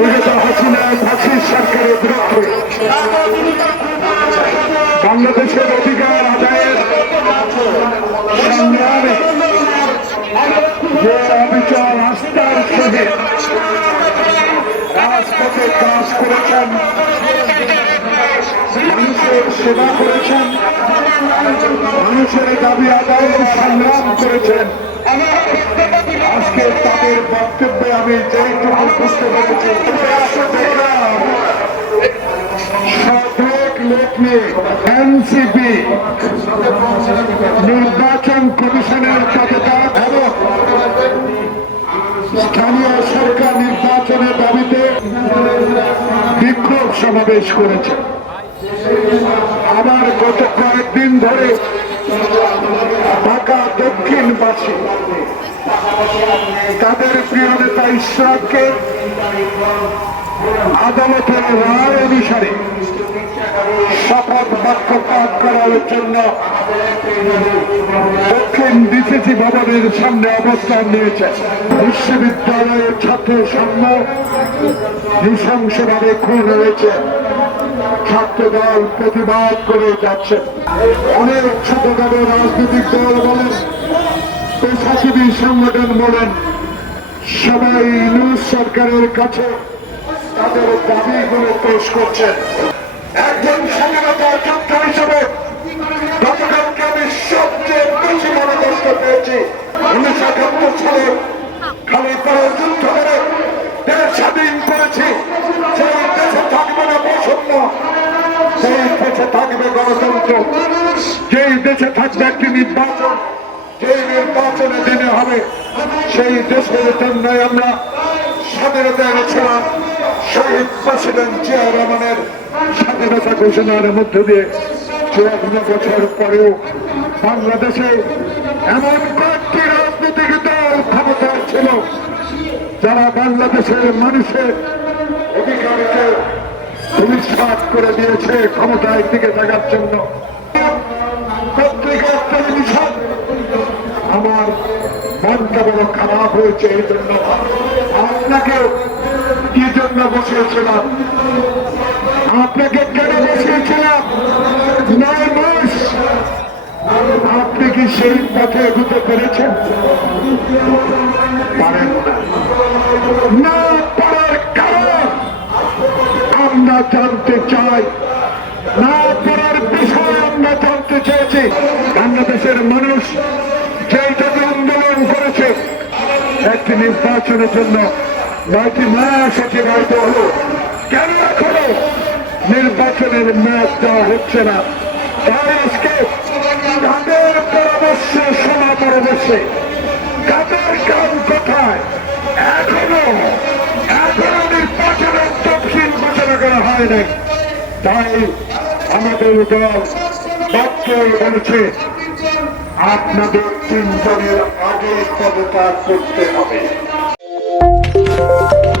বিগত হাসিনা ফাঁসির সরকারের বিরুদ্ধে বাংলাদেশের অধিকার আদায়ের যে অবিচল আস্থার সঙ্গে রাজপথে কাজ করেছেন মানুষের সেবা করেছেন মানুষের দাবি আদায়ের সংগ্রাম করেছেন আজকে তাদের বক্তব্যে আমি যেইটুকু বুঝতে পেরেছি নিয়ে এনসিপি নির্বাচন কমিশনের পতাকা এবং স্থানীয় সরকার নির্বাচনের দাবিতে বিক্ষোভ সমাবেশ করেছে। আবার গত কয়েকদিন ধরে ঢাকা দক্ষিণবাসী তাদের প্রিয় নেতা ইসরাককে আদালতের রায় পাঠ করার জন্য দক্ষিণ ডিসিসি ভবনের সামনে অবস্থান নিয়েছে। বিশ্ববিদ্যালয়ের ছাত্র সংঘ নৃশংসভাবে খুন হয়েছে। ছাত্র দল প্রতিবাদ করে যাচ্ছে। অনেক ছোট দলের রাজনৈতিক দল বলেন, পেশাজীবী সংগঠন বলেন, সবাই নিউজ সরকারের কাছে তাদের দাবিগুলো পেশ করছেন। একজন স্বাধীনতার যোদ্ধা হিসেবে গতকালকে আমি সবচেয়ে বেশি মনে কষ্ট পেয়েছি। উনিশশো একাত্তর সালে খালি পরে যুদ্ধ করে দেশ স্বাধীন করেছি। সেই দেশে থাকবে না বৈষম্য। সেই দেশে থাকবে গণতন্ত্র। যেই দেশে থাকবে একটি নির্বাচন, যেই নির্বাচনে দিনে হবে, সেই দেশের জন্যই আমরা স্বাধীনতা এনেছিলাম শহীদ প্রেসিডেন্ট জিয়া রহমানের স্বাধীনতা ঘোষণার মধ্য দিয়ে চুয়ান্ন বছর পরেও বাংলাদেশে এমন কয়েকটি রাজনৈতিক দল ক্ষমতায় ছিল যারা বাংলাদেশের মানুষের অধিকারকে পুলিশাত করে দিয়েছে ক্ষমতায় দিকে থাকার জন্য। পত্রিকা টেলিভিশন আমার মনটা বড় খারাপ হয়েছে, এই জন্য আপনাকে কি জন্য বসিয়েছিলাম? আপনাকে কেন বসিয়েছিলাম? নয় মাস। আপনি কি সেই পথে এগুতে পেরেছেন? না। পারার কারণ আমরা জানতে চাই। না পারার বিষয় আমরা জানতে চেয়েছি। বাংলাদেশের মানুষ যেইটাকে আন্দোলন করেছে, একটি নির্বাচনের জন্য নয়টি মাস অতিবাহিত হলো। কেন এখনও নির্বাচনের ম্যাচ দেওয়া হচ্ছে না? তাই আজকে তাদের পরামর্শে, সভা পরামর্শে? কাদের কাম কোথায়? এখনও এখনও নির্বাচনের দক্ষিণ ঘোষণা করা হয় নাই। তাই আমাদের দল বাক্য বলেছে, আপনাদের তিনজনের আগে পদত্যাগ করতে হবে। 嗯。